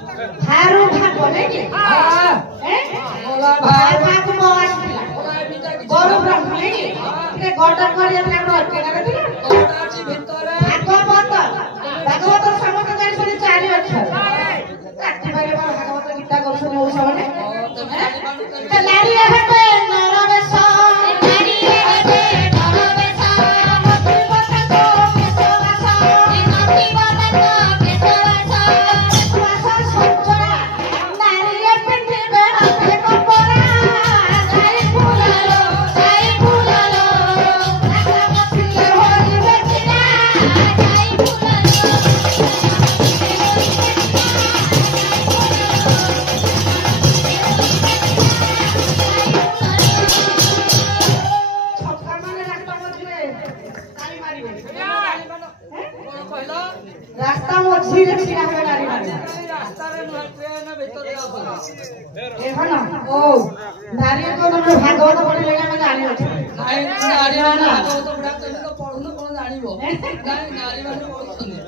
हारो भाग बोले कि हां हैं बोला भाई भाग को आवाज दिला बड़ ब्रह्म नहीं कि गटर करिया ठाकुर अटके करे दिला कोटाची भितरे भागवत समस्त जानि सुनि चारि अक्षर काठी बारे भागवत गीता करछन ओ सबने त नारी हेबे नरवेश नारी हेबे नरवेश मति बतक केशवास मति बतक केशवास वास संचरा नारी पिंडिबे हाथे कपड़ा जाई फुलालो आशा मथिले होई बेचिना जाई फुलालो छक्का माने रास्ता मझिरे ताली मारिबे रास्ता मझिरे छिरा हेबे नारी मारिबे रास्तारे ट्रेन भितरे आसला এখন ও নারী কোন ভাগবত পড়িলে আমি জানি আছে ନାଇଁ ନାରୀ ମାନେ ଭାଗବତ ପଢା କେମିତି ତ ପଢୁନ କଣ ଜାଣିବ ନାଇଁ ନାରୀ ମାନେ ପଢୁଛନ୍ତି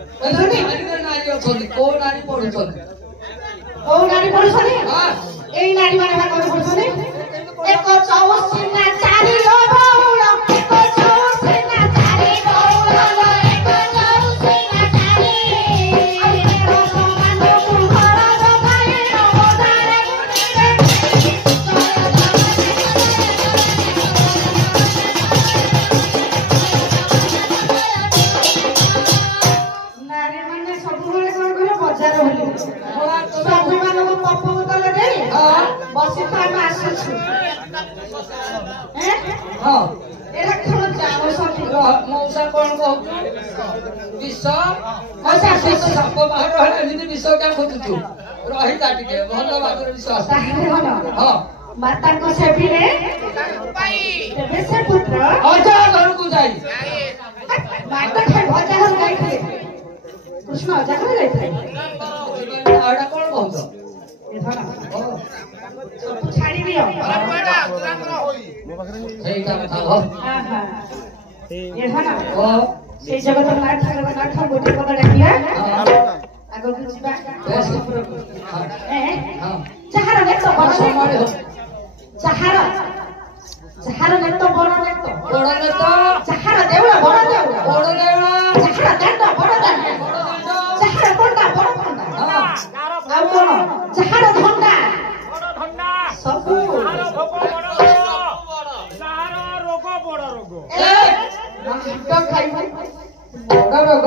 ନାରୀ ଅଛନ୍ତି କୋଉ ନାରୀ ପଢୁଛନ୍ତି ও নারী পড়ছনি ହଁ এই নারী মানে ভাগবত পড়ছনি এক চৌসিনা চারি লবৌল এক চৌসিনা চারি বৌল এক চৌসিনা চারি আমি রসমান সুহর জগাই নবদারে নারী মানে ସବୁବେଳେ କଣ କହିଲ ବଜାର ହଲି ସ୍ୱାମୀ ମାନଙ୍କୁ ପପ ବୋତଲ ଦେଇ ବସି ଖାଇବା ଆସିଛୁ ହଁ ଏରା କଣ ଚାଉଳ ସଠି ମଉସା କଣ କହୁଛୁ ବିଷ ସାପ ବାହାର ହେଲେ ଏମିତି ବିଷ କାଇଁ ଖୋଜୁଛୁ ରହିଲା ଟିକେ ଭଲ ଭାବରେ ବିଶ୍ୱାସ ତାହେଲେ ଭଲ ହଁ ମାତାଙ୍କ ସେବିରେ ତେବେ ସେ ପୁତ୍ର ଅଜା ଘରକୁ ଯାଇ ମାତା ଖାଇ ଅଜା ଘର ଯାଇଥିଲେ କୃଷ୍ଣ ଅଜା ଘର ଯାଇଥିଲେ ଏଇଟା କଣ କହୁଛ ଏ ଧର ସବୁ ଛାଡ଼ିବି ଆଉ ସେଇଟା କଥା ଏ ଧର ସେଇ ଜଗତନାଥ ଜଗନ୍ନାଥ ଗୋଟେ ପଦ ଡାକିଲା ଆଗକୁ ଯିବା ଯାହାର ନେତ ବଡ଼ ଯାହାର ନେତ ବଡ଼ ନେତ ବଡ ନେତ ଯାହାର ଦେଉଳ ବଡ଼ ଦେଉଳ ବଡ ଦେଉଳ ଯାହାର ଦାଣ୍ଡ ବଡ଼ ଦାଣ୍ଡ ଯାହାର ପଣ୍ଡା ବଡ଼ ପଣ୍ଡା ଆଉ କଣ ଯାହାର ଧଣ୍ଡା ସବୁ ଖାଇବ ବଡ଼ ରୋଗ